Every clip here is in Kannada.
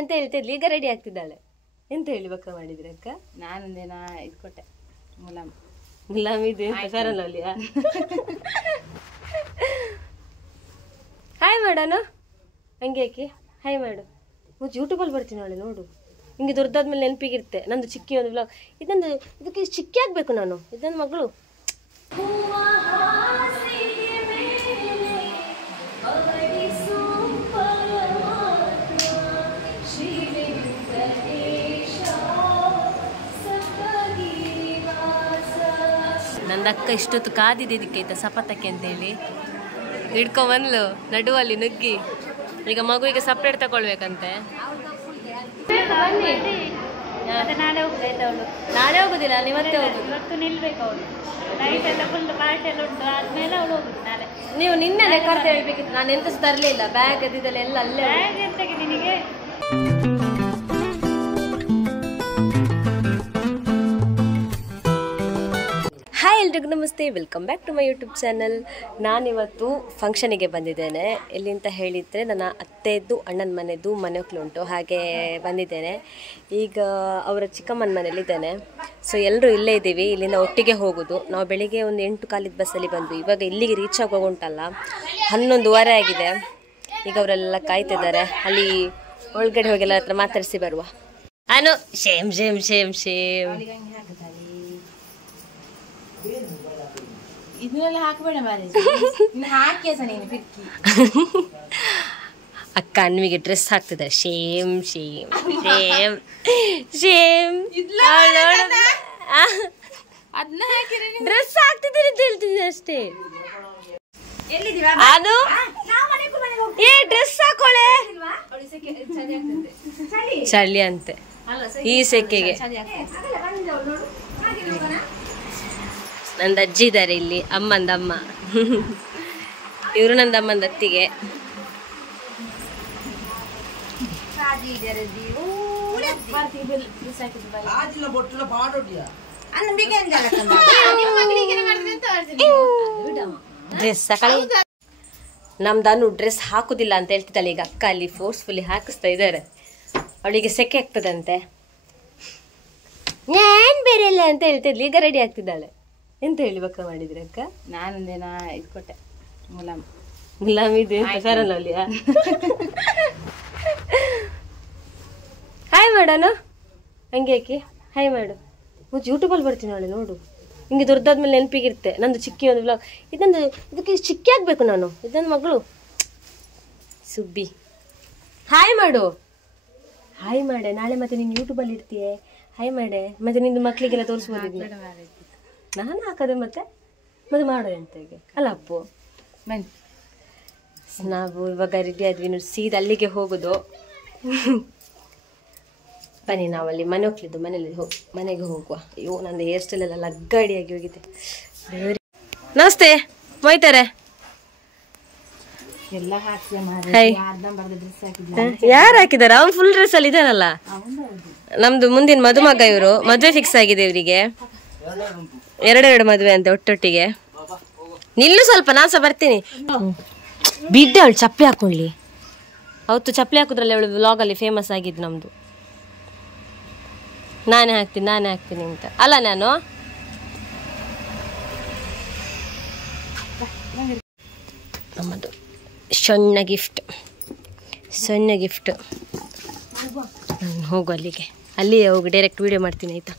ಅಂತ ಹೇಳ್ತಿದ್ಲಿ, ಈಗ ರೆಡಿ ಆಗ್ತಿದ್ದಾಳೆ. ಎಂತ ಹೇಳಿ ಬಕ್ಕ ಮಾಡಿದ್ರಿ ಅಕ್ಕ? ನಾನೊಂದೇನ ಇದು ಕೊಟ್ಟೆ, ಮುಲಾಮ್ ಇದು ಫೇರನ್ ಲವ್ಲಿಯಾ? ಹಾಯ್ ಮಾಡೋಣ ಹಂಗೆ ಯಾಕೆ ಹಾಯ್ ಮಾಡು. ಮುಚ್ಚು ಯೂಟ್ಯೂಬಲ್ಲಿ ಬರ್ತೀನಿ ನಾಳೆ ನೋಡು. ಹಿಂಗೆ ದೊಡ್ಡದಾದ್ಮೇಲೆ ನೆನಪಿಗಿರುತ್ತೆ ನಂದು ಚಿಕ್ಕಿ ಒಂದು ಬ್ಲಾಗ್. ಇದೊಂದು ಇದಕ್ಕೆ ಚಿಕ್ಕಿ ಆಗ್ಬೇಕು ನಾನು, ಇದೊಂದು ಮಗಳು. ನಂದಕ್ಕ ಇಷ್ಟೊತ್ತು ಕಾದಿದೆ ಇದಕ್ಕೆ ಆಯ್ತಾ ಸಪತ್ತಕ್ಕೆ ಅಂತೇಳಿ ಹಿಡ್ಕೊಂಬಂದ್ಲು ನಡುವಲ್ಲಿ ನುಗ್ಗಿ. ಈಗ ಮಗುವಿಗೆ ಸಪ್ರೇಟ್ ತಗೊಳ್ಬೇಕಂತೆ. ನಾಳೆ ಹೋಗುದಿಲ್ಲ, ನೀವತ್ತೆ ಹೋಗುದು. ನಿಲ್ಬೇಕು ಅವಳು, ನೈಟ್ ಎಲ್ಲ ಫುಲ್ ಪಾರ್ಟಿ ಎಲ್ಲ ಉಂಟು, ಆದ್ಮೇಲೆ ಅವಳು ಹೋಗುದು ನಾಳೆ. ನೀವು ನಿನ್ನೆ ಕರ್ತ ಹೇಳ್ಬೇಕಿತ್ತು, ನಾನು ಎಂತ ತರಲಿಲ್ಲ. ಬ್ಯಾಗ್ ಅದಿದ್ದೆಲ್ಲ ಎಲ್ಲ ಅಲ್ಲೇ. ಬ್ಯಾಗ್ ಎಂತಕ್ಕೆ ನಿನಗೆ? ಹಾಯ್ ಎಲ್ರಿಗೂ ನಮಸ್ತೆ, welcome back to my YouTube channel. ನಾನಿವತ್ತು ಫಂಕ್ಷನಿಗೆ ಬಂದಿದ್ದೇನೆ. ಎಲ್ಲಿ ಅಂತ ಹೇಳಿದರೆ ನನ್ನ ಅತ್ತೆಯದ್ದು ಅಣ್ಣನ ಮನೆಯದು ಮನೆಯೊಕ್ಲುಂಟು, ಹಾಗೆ ಬಂದಿದ್ದೇನೆ. ಈಗ ಅವರ ಚಿಕ್ಕಮ್ಮನ ಮನೇಲಿದ್ದೇನೆ. ಸೊ ಎಲ್ಲರೂ ಇಲ್ಲೇ ಇದ್ದೀವಿ, ಇಲ್ಲಿಂದ ಒಟ್ಟಿಗೆ ಹೋಗೋದು. ನಾವು ಬೆಳಿಗ್ಗೆ ಒಂದು 8 ಬಸ್ಸಲ್ಲಿ ಬಂದ್ವಿ. ಇವಾಗ ಇಲ್ಲಿಗೆ ರೀಚ್ ಆಗೋಗುಂಟಲ್ಲ 11:15 ಆಗಿದೆ. ಈಗ ಅವರೆಲ್ಲ ಕಾಯ್ತಿದ್ದಾರೆ. ಅಲ್ಲಿ ಒಳಗಡೆ ಹೋಗಿ ಎಲ್ಲ ಹತ್ರ ಮಾತಾಡಿಸಿ ಬರುವ. ನಾನು ಶೇಮ್ ಶೇಮ್ ಶೇಮ್ ಶೇಮ್ ಇದನ್ನೆಲ್ಲ ಹಾಕಬೇಡ ಮಾರಿ, ಹಾಕಿ ನೀನು ಪಿಕ್ಕಿ. ಅಕ್ಕ ಅನ್ವಿಗೆ ಡ್ರೆಸ್ ಹಾಕ್ತಿದ್ದಾರೆ. Shame shame shame shame dress ಹಾಕ್ತಿದ್ದೀನಿ ಅಂತ ಹೇಳ್ತಿದ್ದೀನಿ ಅಷ್ಟೇ. ಅದು ಏ ಡ್ರೆಸ್ ಹಾಕೊಳ್ಳೆ, ಚಳಿ ಅಂತೆ ಈ ಸೆಕೆಗೆ. ನಂದು ಅಜ್ಜಿ ಇದ್ದಾರೆ ಇಲ್ಲಿ, ಅಮ್ಮಂದಮ್ಮ. ಇವರು ನಂದಮ್ಮಂದ ಅತ್ತಿಗೆ. ಡ್ರೆಸ್ ನಮ್ದು ಡ್ರೆಸ್ ಹಾಕುದಿಲ್ಲ ಅಂತ ಹೇಳ್ತಿದ್ದಾಳೆ. ಈಗ ಅಕ್ಕ ಅಲ್ಲಿ ಫೋರ್ಸ್ಫುಲಿ ಹಾಕಿಸ್ತಾ ಇದ್ದಾರೆ. ಅವಳಿಗೆ ಸೆಕೆ ಆಗ್ತದಂತೆ. ಏನ್ ಬೇರೆ ಇಲ್ಲ ಅಂತ ಹೇಳ್ತಿದ್ಲಿ, ಈಗ ರೆಡಿ ಆಗ್ತಿದ್ದಾಳೆ. ಎಂತ ಹೇಳಿ ಬಕ್ಕ ಮಾಡಿದ್ರಿ ಅಕ್ಕ? ನಾನೊಂದೇನ ಇದು ಕೊಟ್ಟೆ, ಮುಲಾಮ್ ಇದು ಫೇರನ್ ಲವ್ಲಿಯಾ? ಹಾಯ್ ಮಾಡೋಣ ಹಂಗೆ ಯಾಕೆ ಹಾಯ್ ಮಾಡು. ಮುಚ್ಚು ಯೂಟ್ಯೂಬಲ್ಲಿ ಬರ್ತೀನಿ ನಾಳೆ ನೋಡು. ಹಿಂಗೆ ದೊಡ್ಡದಾದ್ಮೇಲೆ ನೆನಪಿಗಿರುತ್ತೆ ನಂದು ಚಿಕ್ಕಿ ಒಂದು ಬ್ಲಾಗ್. ಇದೊಂದು ಇದಕ್ಕೆ ಚಿಕ್ಕಿ ಆಗ್ಬೇಕು ನಾನು, ಇದೊಂದು ಮಗಳು. ಸುಬ್ಬಿ ಹಾಯ್ ಮಾಡು. ಹಾಯ್ ಮಾಡೆ, ನಾಳೆ ಮತ್ತೆ ನೀನು ಯೂಟ್ಯೂಬಲ್ಲಿ ಇರ್ತೀಯೇ. ಹಾಯ್ ಮಾಡೆ, ಮತ್ತೆ ನಿಂದು ಮಕ್ಕಳಿಗೆಲ್ಲ ತೋರಿಸ್ಬೋದು. ನಾನು ಹಾಕದೆ ಮತ್ತೆ ಮಾಡೋದು ಅಂತ ಈಗ ಅಲ್ಲ ಅಪ್ಪು. ನಾವು ಇವಾಗ ರೆಡಿ ಆದ್ವಿ, ಸೀದಾ ಅಲ್ಲಿಗೆ ಹೋಗೋದು. ಬನ್ನಿ ನಾವು ಅಲ್ಲಿ ಮನೆ ಹೋಗ್ಲಿದ್ದು, ಮನೆಗೆ ಹೋಗುವ. ಅಯ್ಯೋ ನಂದು ಹೇರ್ ಸ್ಟೈಲ್ ಎಲ್ಲ ಲಗ್ಗಾಡಿಯಾಗಿ ಹೋಗಿದೆ. ನಮಸ್ತೆ ಮೊಯ್ತಾರೆ. ಎಲ್ಲ ಯಾರು ಹಾಕಿದಾರ? ಅವ್ನು ಫುಲ್ ಡ್ರೆಸ್ ಅಲ್ಲಿ ಇದಾನಲ್ಲ. ನಮ್ದು ಮುಂದಿನ ಮದುಮಗ, ಇವರು ಮದುವೆ ಫಿಕ್ಸ್ ಆಗಿದೆ ಇವರಿಗೆ. 2 ಮದುವೆ ಅಂತೆ ಒಟ್ಟೊಟ್ಟಿಗೆ. ನಿಲ್ಲು ಸ್ವಲ್ಪ, ನಾನು ಸಹ ಬರ್ತೀನಿ. ಬಿದ್ದೆ ಅವಳು ಚಪ್ಪಲಿ ಹಾಕೊಳ್ಳಿ. ಅವತ್ತು ಚಪ್ಪಲಿ ಹಾಕುದ್ರಲ್ಲಿ ಅವಳು ವ್ಲಾಗಲ್ಲಿ ಫೇಮಸ್ ಆಗಿದ್ದು ನಮ್ದು. ನಾನೇ ಹಾಕ್ತೀನಿ ಅಂತ ಅಲ್ಲ. ನಾನು ನಮ್ಮದು ಸಣ್ಣ ಗಿಫ್ಟ್. ನಾನು ಹೋಗು ಅಲ್ಲಿಗೆ, ಅಲ್ಲಿಯೇ ಹೋಗಿ ಡೈರೆಕ್ಟ್ ವಿಡಿಯೋ ಮಾಡ್ತೀನಿ ಆಯ್ತಾ?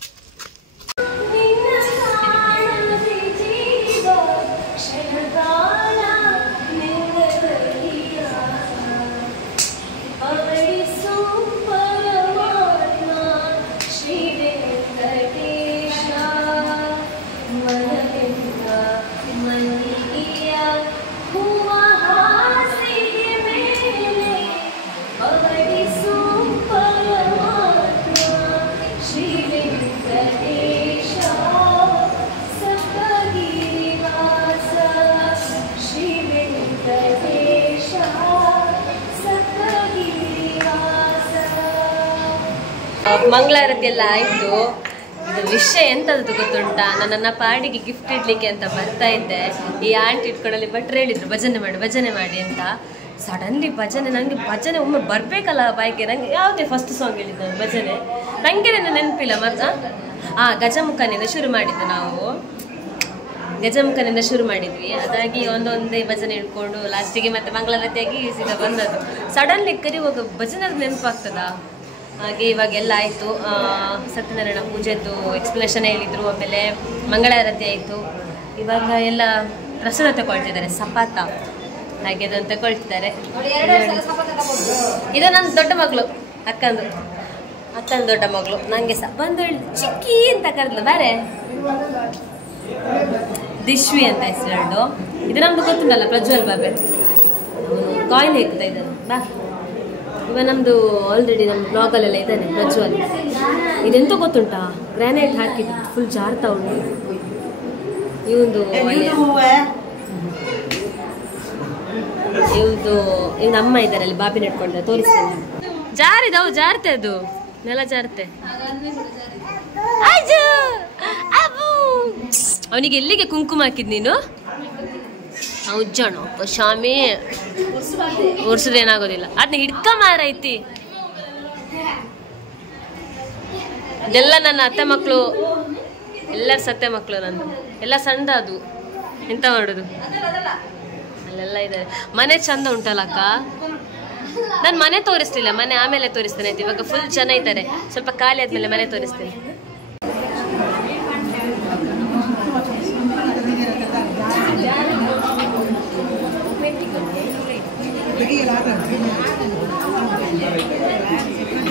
ಮಂಗಳಾರತಿ ಎಲ್ಲ ಆಯ್ತು. ಇದು ವಿಷಯ ಎಂತದ್ದು ಗೊತ್ತುಂಟಾ? ನನ್ನ ಪಾಡಿಗೆ ಗಿಫ್ಟ್ ಇಡ್ಲಿಕ್ಕೆ ಅಂತ ಬರ್ತಾ ಇದ್ದೆ. ಈ ಆಂಟಿ ಇಟ್ಕೊಳ್ಳಲ್ಲಿ ಭಟ್ರು ಹೇಳಿದ್ರು ಭಜನೆ ಮಾಡಿ ಅಂತ. ಸಡನ್ಲಿ ಭಜನೆ, ನನಗೆ ಭಜನೆ ಒಮ್ಮೆ ಬರಬೇಕಲ್ಲ ಬಾಯ್ಗೆ. ನನಗೆ ಯಾವುದೇ ಫಸ್ಟ್ ಸಾಂಗ್ ಹೇಳಿದ್ದು ನಾನು ಭಜನೆ, ನನಗೆ ನೆನಪಿಲ್ಲ. ಮತ್ತು ಗಜಮುಖನಿಂದ ಶುರು ಮಾಡಿದ್ದು ನಾವು, ಗಜಮುಖನಿಂದ ಶುರು ಮಾಡಿದ್ವಿ. ಅದಾಗಿ ಒಂದೊಂದೇ ಭಜನೆ ಹಿಡ್ಕೊಂಡು ಲಾಸ್ಟಿಗೆ ಮತ್ತೆ ಮಂಗಳಾರತಿಯಾಗಿ ಸೀದಾ ಬಂದದ್ದು. ಸಡನ್ಲಿ ಕರಿವಾಗ ಭಜನೆ ನೆನಪಾಗ್ತದ. ಹಾಗೆ ಇವಾಗೆಲ್ಲ ಆಯಿತು, ಸತ್ಯನಾರಾಯಣ ಪೂಜೆದ್ದು ಎಕ್ಸ್ಪ್ಲನೇಷನ್ ಹೇಳಿದರು, ಆಮೇಲೆ ಮಂಗಳಾರತಿ ಆಯಿತು. ಇವಾಗ ಎಲ್ಲ ಪ್ರಸಾದ ತಗೊಳ್ತಿದ್ದಾರೆ, ಸಪಾತ ಹಾಗೆ ಅದನ್ನು ತಗೊಳ್ತಿದ್ದಾರೆ. ಇದು ನನ್ನ ದೊಡ್ಡ ಮಗಳು, ಅಕ್ಕನ ದೊಡ್ಡ ಮಗಳು. ನನಗೆ ಬಂದು ಹೇಳಿ ಚಿಕ್ಕಿ ಅಂತ ಕರೆದ್ಲು. ಬೇರೆ ದಿಶ್ವಿ ಅಂತ ಹೆಸರು. ಇದು ನಮ್ದು ಗೊತ್ತುಂಟಲ್ಲ ಪ್ರಜ್ವಲ್ ಬಾಬೆ, ಕಾಯಿನ್ ಹಾಕ್ತಾ ಇದ್ದಾನೆ. ಬಾ, ಇವಾಗ ನಮ್ಮದು ಆಲ್ರೆಡಿ ನಮ್ಮ ಬ್ಲಾಗಲ್ಲೆಲ್ಲ ಇದ್ದಾನೆ ಪ್ರಜ್ವಲ್. ಇದೆಂತ ಗೊತ್ತುಂಟಾ, ಗ್ರಾನೈಟ್ ಹಾಕಿದ್ದು ಫುಲ್ ಜಾರ್ತಾ ಉಂಟು. ಇವಂದು ಇವ್ನ ಅಮ್ಮ ಇದ್ದಾರೆ ಅಲ್ಲಿ, ಬಾಬಿ ನಡ್ಕೊಂಡ್ರೆ ತೋರಿಸ್ತೇನೆ. ಜಾರಿದವು ಜಾರ್ತೆ, ಅದು ನೆಲ ಜಾರ್ತೆ. ಅವನಿಗೆ ಎಲ್ಲಿಗೆ ಕುಂಕುಮ ಹಾಕಿದ್ ನೀನು? ಉಜ್ಜಾಣಪ್ಪ ಶಾಮಿ, ಒರ್ಸುದೇನಾಗೋದಿಲ್ಲ. ಅದನ್ನ ಹಿಡ್ಕ ಮಾರೈತಿ. ಇದೆಲ್ಲ ನನ್ನ ಅತ್ತೆ ಮಕ್ಕಳು, ಎಲ್ಲರ ಸತ್ತೆ ಮಕ್ಕಳು ನಂದು. ಎಲ್ಲ ಸಣ್ಣ ಅದು, ಎಂತ ಮಾಡೋದು. ಅಲ್ಲೆಲ್ಲ ಇದ್ದಾರೆ. ಮನೆ ಚಂದ ಉಂಟಲ್ಲಕ್ಕ. ನಾನು ಮನೆ ತೋರಿಸ್ಲಿಲ್ಲ, ಮನೆ ಆಮೇಲೆ ತೋರಿಸ್ತೇನೆ ಆಯ್ತು. ಇವಾಗ ಫುಲ್ ಜನ ಇದ್ದಾರೆ, ಸ್ವಲ್ಪ ಖಾಲಿ ಆದ್ಮೇಲೆ ಮನೆ ತೋರಿಸ್ತೇನೆ.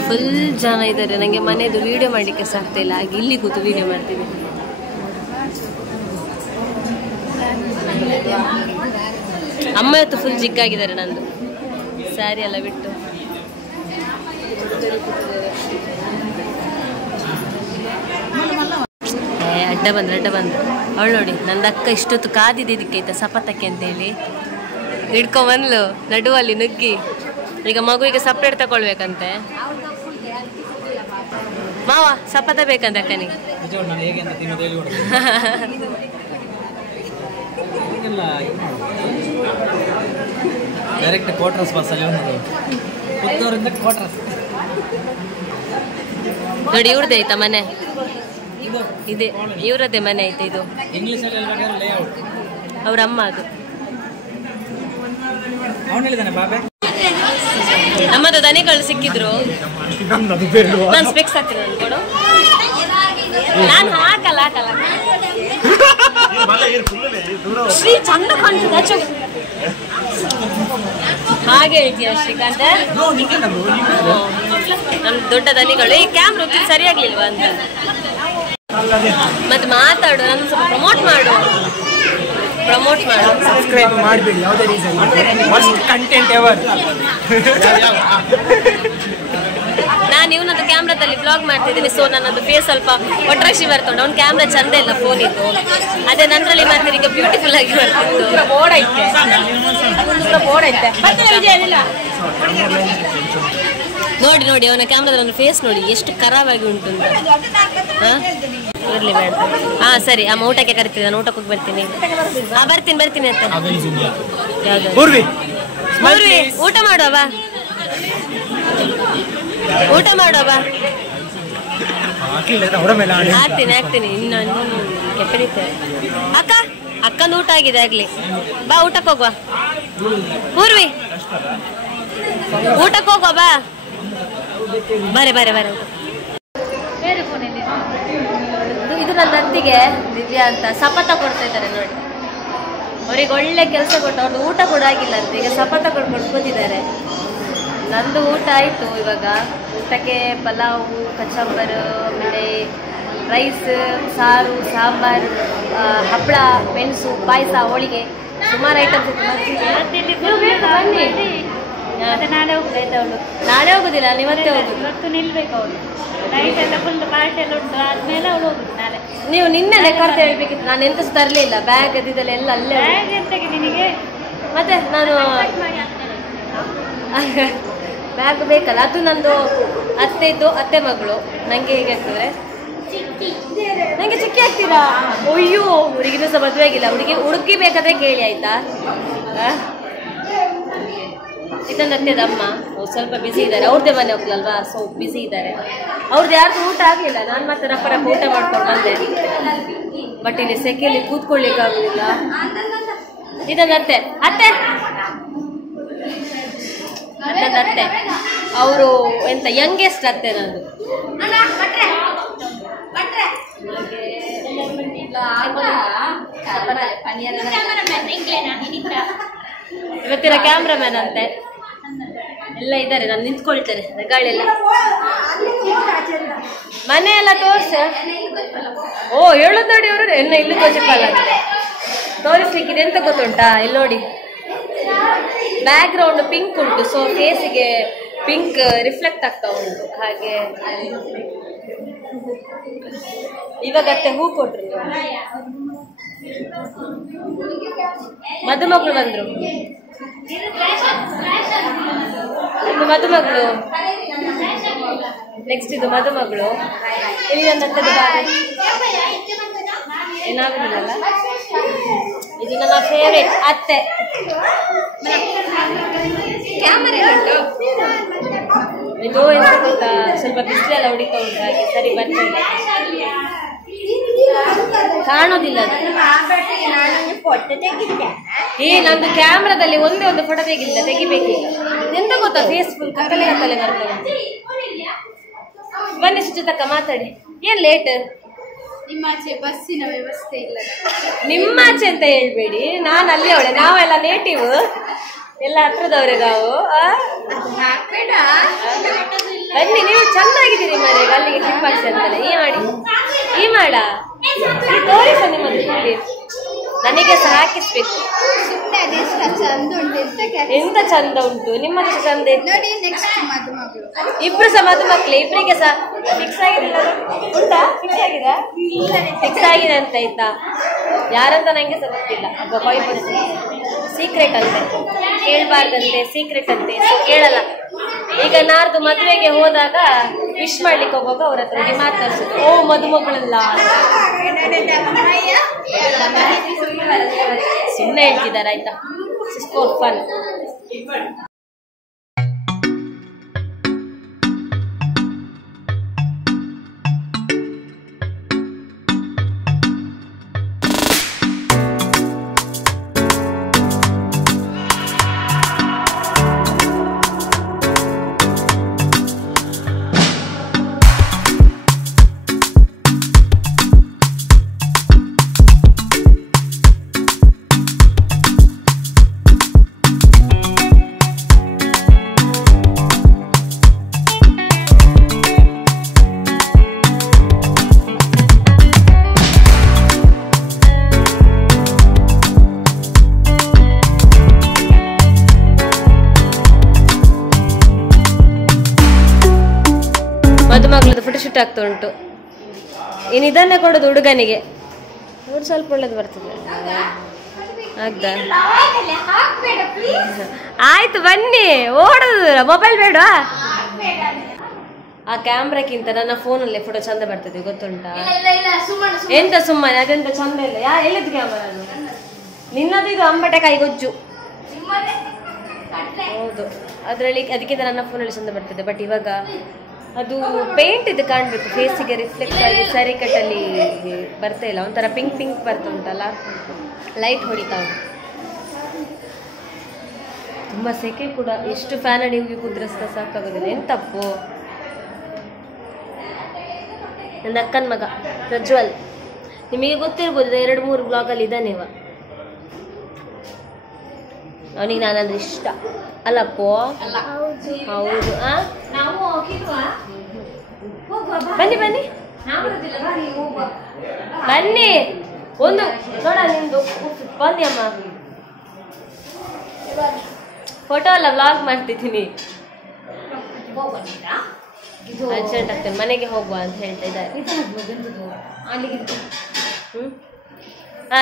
ಫುಲ್ ಜನ ಇದ್ದಾರೆ. ನನಗೆ ಮನೆದು ವಿಡಿಯೋ ಮಾಡಲಿಕ್ಕೆ ಸಾಕ್ತಾ ಇಲ್ಲ, ಹಾಗೆ ಇಲ್ಲಿ ಕೂತು ವಿಡಿಯೋ ಮಾಡ್ತೀನಿ. ಅಮ್ಮ ಇವತ್ತು ಫುಲ್ ಜಿಗ್ಗಾಗಿದ್ದಾರೆ ನಂದು, ಸ್ಯಾರಿ ಎಲ್ಲ ಬಿಟ್ಟು. ಅಡ್ಡ ಬಂದ್ರು ಅವಳು ನೋಡಿ. ನಂದು ಅಕ್ಕ ಇಷ್ಟೊತ್ತು ಕಾದಿದ್ದು ಇದಕ್ಕೆ ಸಪತಕ್ಕೆ ಅಂತೇಳಿ ಹಿಡ್ಕೊಂಬಂದ್ಲು ನಡುವಲ್ಲಿ ನುಗ್ಗಿ. ಈಗ ಮಗುವಿಗೆ ಸಪ್ರೇಟ್ ತಗೊಳ್ಬೇಕಂತೆ. ಮಾವ ಸಪತ ಬೇಕಂತ ಅಕ್ಕನಿಗೆ. ಡೈರೆಕ್ಟ್ ಕ್ವಾರ್ಟರ್ಸ್ ಬಸ್ಸಲ್ಲಿ ಪುತ್ತೂರಿಂದ ಕ್ವಾರ್ಟರ್ಸ್. ನೋಡಿ ಇವ್ರದ್ದೇ ಆಯ್ತಾ ಮನೆ, ಇದೆ ಇವ್ರದ್ದೇ ಮನೆ ಆಯ್ತಾ. ಇದು ಇಂಗ್ಲೀಷಲ್ಲಿ ಲೇಔಟ್, ಅವ್ರ ಅಮ್ಮ ಅದು. ಅವನು ಹೇಳಿದಾನೆ ಬಾಬೆ. ನಮ್ಮದು ದನಿಗಳು ಸಿಕ್ಕಿದ್ರು. ನಾನು ಸ್ಪೆಕ್ಸ್ ಹಾಕ್ತೀನಿ ಅನ್ಕೊಡು. ನಾನು ಹಾಕಲ್ಲ ಶ್ರೀ ಚಂದ ಕಾಣ್ತದೆ. ಹಾಗೆ ಹೇಳ್ತೀಯ ಶ್ರೀಕಾಂತ? ನಮ್ ದೊಡ್ಡ ದನಿಗಳು. ಈ ಕ್ಯಾಮ್ರಾ ಸರಿಯಾಗ್ಲಿಲ್ವಾ ಅಂತ ಮತ್ತೆ ಮಾತಾಡು. ನಾನು ಸ್ವಲ್ಪ ಪ್ರಮೋಟ್ ಮಾಡು. ಸಬ್ಸ್ಕ್ರೈಬ್ ಮಾಡಬೇಡಿ ಯಾವುದೇ ರೀಸನ್. First content ever. ನಾನು ಇವನದ್ದು ಕ್ಯಾಮ್ರಾದಲ್ಲಿ ಬ್ಲಾಗ್ ಮಾಡ್ತಿದ್ದೀನಿ. ಸೊ ನನ್ನದು ಫೇಸ್ ಸ್ವಲ್ಪ ಒಟ್ರಾಶಿ ಬರ್ತೊಂಡು. ಅವ್ನ ಕ್ಯಾಮ್ರಾ ಚಂದ ಇಲ್ಲ ಫೋನ್ ಇದ್ದು. ಅದೇ ನನ್ನಲ್ಲಿ ಮಾಡ್ತೀನಿ. ಈಗ ಬ್ಯೂಟಿಫುಲ್ ಆಗಿ ಬರ್ತಿತ್ತು. ನೋಡಿ ಅವನ ಕ್ಯಾಮ್ರಾದಲ್ಲಿ ಅವನ ಫೇಸ್ ನೋಡಿ ಎಷ್ಟು ಖರಾಬಾಗಿ ಉಂಟು ಅಂತ. ಇರ್ಲಿ ಬೇಡ. ಸರಿ, ಅಮ್ಮ ಊಟಕ್ಕೆ ಕರಿತೀನಿ. ನಾನು ಊಟಕ್ಕೆ ಹೋಗಿ ಬರ್ತೀನಿ. ಬರ್ತೀನಿ ಅಂತ. ಪೂರ್ವಿ ಊಟ ಮಾಡುವ. ಹಾಕ್ತೀನಿ. ಇನ್ನು ಕೆಟ್ಟದಿತ್ತೆ. ಅಕ್ಕಂದು ಊಟ ಆಗಿದೆ ಆಗ್ಲಿ. ಬಾ ಊಟಕ್ಕೆ ಹೋಗುವ. ಪೂರ್ವಿ ಊಟಕ್ಕೆ ಹೋಗುವ ಬಾ. ಬರೆ ಇದು ನನ್ನ ಅತ್ತಿಗೆ ದಿವ್ಯಾ ಅಂತ ಸಪತ ಕೊಡ್ತಾ ಇದ್ದಾರೆ ನೋಡಿ. ಅವ್ರಿಗೆ ಒಳ್ಳೆ ಕೆಲಸ ಕೊಟ್ಟು ಅವ್ರದ್ದು ಊಟ ಕೂಡ ಆಗಿಲ್ಲ ಅಂತ ಈಗ ಸಪತ ಕೊಟ್ಕೊಂಡು ಕೂತಿದ್ದಾರೆ. ನಂದು ಊಟ ಆಯಿತು. ಇವಾಗ ಊಟಕ್ಕೆ ಪಲಾವು, ಕಚಂಬರ್, ಆಮೇಲೆ ರೈಸ್, ಸಾರು, ಸಾಂಬಾರು, ಹಪ್ಪಳ, ಮೆಣಸು, ಪಾಯಸ, ಹೋಳಿಗೆ, ಸುಮಾರು ಐಟಮ್ಸ್ ಇತ್ತು. ಬನ್ನಿ. ನಾಳೆ ಹೋಗ್ತಾಯ್ತು ಅವಳು. ನಾಳೆ ಹೋಗುದಿಲ್ಲ, ಇವತ್ತೇ ಹೋಗುದು. ಇವತ್ತು ನಿಲ್ಬೇಕು ಅವಳು. ನೈಟ್ ಎಲ್ಲ ಫುಲ್ ಪಾರ್ಟಿ ಎಲ್ಲ ಉಂಟು. ಆದ್ಮೇಲೆ ಅವಳು ಹೋಗುದು ನಾಳೆ. ನೀವು ನಿನ್ನೆ ಕರ್ತ ಹೇಳ್ಬೇಕಿತ್ತು. ನಾನು ಎಂತ ತರಲಿಲ್ಲ. ಬ್ಯಾಗ್ ಅದಿದ್ದೆಲ್ಲ ಎಲ್ಲ ಅಲ್ಲೇ. ಬ್ಯಾಗ್ ಎಂತಕ್ಕೆ ನಿನಗೆ? ಮತ್ತೆ ನಾನು ಬ್ಯಾಗ್ ಬೇಕಲ್ಲ. ಅದು ನಂದು ಅತ್ತೆ ಮಗಳು. ನಂಗೆ ಹೇಗೆ ಆಗ್ತದೆ? ನಂಗೆ ಚಿಕ್ಕಿ ಆಗ್ತೀರಾ? ಅಯ್ಯೋ, ಹುಡುಗಿನೂ ಸಹ ಮದುವೆ ಆಗಿಲ್ಲ. ಹುಡುಗಿ ಬೇಕಾದ್ರೆ ಕೇಳಿ ಆಯ್ತಾ? ಇದನ್ನ ಅತ್ತೆದ ಅಮ್ಮ ಸ್ವಲ್ಪ ಬಿಸಿ ಇದ್ದಾರೆ, ಅವ್ರದ್ದೇ ಮನೆ ಹೋಗ್ಲಲ್ವಾ, ಸೊ ಬಿಸಿ ಇದ್ದಾರೆ. ಅವ್ರದ್ದು ಯಾರ್ದು ಊಟ ಆಗಲಿಲ್ಲ, ನಾನು ಮತ್ತೆ ರಪ್ಪ ಊಟ ಮಾಡ್ಕೊಂಡು ಬಂದೆ. ಬಟ್ ಇಲ್ಲಿ ಸೆಕೆಯಲ್ಲಿ ಕೂತ್ಕೊಳ್ಳಿಕ್ಕೆ ಆಗುದಿಲ್ಲ. ಇದನ್ನ ಅತ್ತೆ ಅತ್ತೆ ಅತ್ತೆ ಅವರು ಎಂತ ಯಂಗೆಸ್ಟ್ ಅತ್ತೆ ನಂದು. ಇವತ್ತಿನ ಕ್ಯಾಮ್ರಾಮ್ಯಾನ್ ಅಂತೆ ಎಲ್ಲ ಇದ್ದಾರೆ. ನಾನು ನಿಂತ್ಕೊಳ್ತೇನೆ, ಗಾಳಿಯೆಲ್ಲ ಮನೆ ಎಲ್ಲ ತೋರ್ಸ. ಓ ಹೇಳುದು ನೋಡಿ ಅವರು ಎಲ್ಲ ಇಲ್ಲಿ ತೋರಿಸಲ್ಲ ಅಂತೆ. ತೋರಿಸ್ಲಿಕ್ಕಿದೆ ಎಂತ ಗೊತ್ತುಂಟಾ, ಇಲ್ಲಿ ನೋಡಿ ಬ್ಯಾಕ್ ಗ್ರೌಂಡ್ ಪಿಂಕ್ ಉಂಟು, ಸೊ ಫೇಸಿಗೆ ಪಿಂಕ್ ರಿಫ್ಲೆಕ್ಟ್ ಆಗ್ತಾ ಉಂಟು. ಹಾಗೆ ಇವಾಗ ಅತ್ತೆ ಹೂ ಕೊಟ್ರು. ಮದುಮಗಳು ಬಂದ್ರು, ಇದು ಮದುಮಗಳು, ನೆಕ್ಸ್ಟ್ ಇದು ಮದುಮಗಳು. ಇಲ್ಲಿ ನನ್ನ ಅತ್ತೆದು ಬಾರಿ ಏನಾಗುದಿಲ್ಲಲ್ಲ. ಇದು ನನ್ನ ಫೇವ್ರೇಟ್ ಅತ್ತೆ. ಇದು ಎಂತ ಗೊತ್ತಾ, ಸ್ವಲ್ಪ ಬಿಸಿಲೆಲ್ಲ ಹೊಡಿತಾ ಉಂಟು, ಹಾಗೆ ಸರಿ ಬರ್ತದೆ, ಕಾಣೋದಿಲ್ಲ ಅದು. ನಂದು ಕ್ಯಾಮ್ರಾದಲ್ಲಿ ಒಂದೇ ಒಂದು ಫೋಟೋ ತೆಗಿಬೇಕೀಗ. ಎಂತ ಗೊತ್ತಾ, ಫೇಸ್ಬುಕ್ ಕತ್ತಲೆ ಕತ್ತಲೆ ಬರ್ತದೆ. ಬನ್ನಿ ಸುಚಿತಕ್ಕ ಮಾತಾಡಿ. ಏನ್ ಲೇಟ್? ನಿಮ್ಮಾಚೆ ಬಸ್ಸಿನ ವ್ಯವಸ್ಥೆ ಇಲ್ಲ. ನಿಮ್ಮಾಚೆ ಅಂತ ಹೇಳ್ಬೇಡಿ, ನಾನು ಅಲ್ಲಿ ಅವಳೆ, ನಾವೆಲ್ಲ ನೇಟಿವ್, ಎಲ್ಲ ಹತ್ರದವ್ರೆ ನಾವು. ಬನ್ನಿ, ನೀವು ಚೆನ್ನಾಗಿದ್ದೀರಿ ಮನೆಗೆ, ಅಲ್ಲಿಗೆ ಕ್ಲಿಪ್ ಹಾಕ್ಸಿ ಅಂತಾನೆ. ಈ ಮಾಡ ತೋರಿಸ ನಿಮ್ಮದು, ನನಗೆ ಸಹ ಹಾಕಿಸ್ಬೇಕು. ಎಂತ ಚಂದ ಉಂಟು, ನಿಮ್ಮದು ಚಂದ ಇತ್ತು. ಇಬ್ರು ಸಹ ಮದುಮಕ್ಳೆ, ಇಬ್ಬರಿಗೆ ಸಹ ಫಿಕ್ಸ್ ಆಗಿದೆ ಉಂಟಾ? ಫಿಕ್ಸ್ ಆಗಿದೆ, ಫಿಕ್ಸ್ ಆಗಿದೆ ಅಂತ ಆಯ್ತಾ? ಯಾರಂತ ನಂಗೆ ಸಹ ಗೊತ್ತಿಲ್ಲ. ಸೀಕ್ರೆಟ್ ಅಂತೆ, ಕೇಳಬಾರ್ದಂತೆ, ಸೀಕ್ರೆಟ್ ಅಂತೆ, ಕೇಳಲ್ಲ. ಈಗ ನಾರ್ದು ಮದುವೆಗೆ ಹೋದಾಗ ವಿಶ್ ಮಾಡ್ಲಿಕ್ಕೆ ಹೋಗುವಾಗ ಅವ್ರ ಹತ್ರ ಮಾತಾಡ್ಸೋದು, ಓ ಮದುಮಗಳಲ್ಲ ಸುಮ್ಮನೆ ಹೇಳ್ತಿದ್ದಾರೆ ಆಯ್ತಾ. For fun. ಮದುಮಗಳದ್ದು ಫೋಟೋಶೂಟ್ ಆಗ್ತಾ ಉಂಟು. ಇನ್ನು ಇದನ್ನೇ ಕೊಡೋದು ಹುಡುಗನಿಗೆ, ನೋಡಿ ಸ್ವಲ್ಪ ಒಳ್ಳೇದು ಬರ್ತದೆ. ಆಗ್ದಾ? ಆಯ್ತು ಬನ್ನಿ, ಓಡೋದು ಮೊಬೈಲ್ ಬೇಡ. ಆ ಕ್ಯಾಮ್ರಾಕ್ಕಿಂತ ನನ್ನ ಫೋನಲ್ಲಿ ಫೋಟೋ ಚಂದ ಬರ್ತದೆ, ಗೊತ್ತುಂಟಾ? ಎಂತ ಸುಮ್ಮನೆ ಅದೆಂತ ಚಂದ ಇಲ್ಲ. ಎಲ್ಲಿದ್ದು ಕ್ಯಾಮರಾ? ಅದು ನಿನ್ನದು, ಇದು ಅಂಬಟೆ ಕೈಗೊಜ್ಜು. ಹೌದು, ಅದರಲ್ಲಿ ಅದಕ್ಕಿಂತ ನನ್ನ ಫೋನಲ್ಲಿ ಚಂದ ಬರ್ತದೆ. ಬಟ್ ಇವಾಗ ಅದು ಪೇಂಟ್ ಇದು ಕಾಣಬೇಕು, ಫೇಸಿಗೆ ರಿಫ್ಲೆಕ್ಟ್ ಆಗಿ ಸರಿ ಕಟ್ಟಲ್ಲಿ ಬರ್ತಾ ಇಲ್ಲ, ಒಂಥರ ಪಿಂಕ್ ಪಿಂಕ್ ಬರ್ತಾ ಉಂಟಲ್ಲ, ಲೈಟ್ ಹೊಡಿತಾ ಉಂಟು. ತುಂಬ ಸೆಕೆ ಕೂಡ, ಎಷ್ಟು ಫ್ಯಾನ್ ಅಡಿಗೆ ಕುದ್ರಸ್ತ ಸಾಕಾಗೋದಿಲ್ಲ. ಏನು ತಪ್ಪು? ನನ್ನ ಅಕ್ಕನ ಮಗ ಪ್ರಜ್ವಲ್, ನಿಮಗೆ ಗೊತ್ತಿರ್ಬೋದು, 2-3 ಬ್ಲಾಗಲ್ಲಿ ಇದ್ದಾನೆ ಇವ. ಅವನಿಗೆ ನಾನಂದ್ರೆ ಇಷ್ಟ ಅಲ್ಲಪ್ಪೋ? ಹೌದು. ಬನ್ನಿ ಬನ್ನಿ ಬನ್ನಿ, ಒಂದು ನೋಡ ನಿಮ್ದು ಬನ್ನಿ ಅಮ್ಮ. ಫೋಟೋ ಎಲ್ಲ ವ್ಲಾಗ್ ಮಾಡ್ತಿದ್ದೀನಿ. ಅರ್ಜೆಂಟ್ ಆಗ್ತದೆ, ಮನೆಗೆ ಹೋಗುವ ಅಂತ ಹೇಳ್ತಾ ಇದ್ದಾರೆ.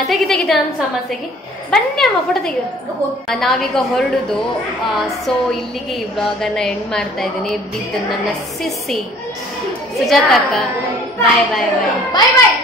ತೆಗಿ ನನ್ನ ಸಮಸ್ಯೆಗೆ ಬನ್ನಿ ಅಮ್ಮ, ಫೋಟೋ ತೆಗಿ. ನಾವೀಗ ಹೊರಡುದು. ಸೊ ಇಲ್ಲಿಗೆ ಈ ವ್ಲಾಗನ್ನು ಎಂಡ್ ಮಾಡ್ತಾ ಇದ್ದೀನಿ. ವಿತ್ ನನ್ನ ಸಿಸ್ಸಿ ಸುಜಾತಕ್ಕ. ಬಾಯ್ ಬಾಯ್ ಬಾಯ್ ಬಾಯ್ ಬಾಯ್.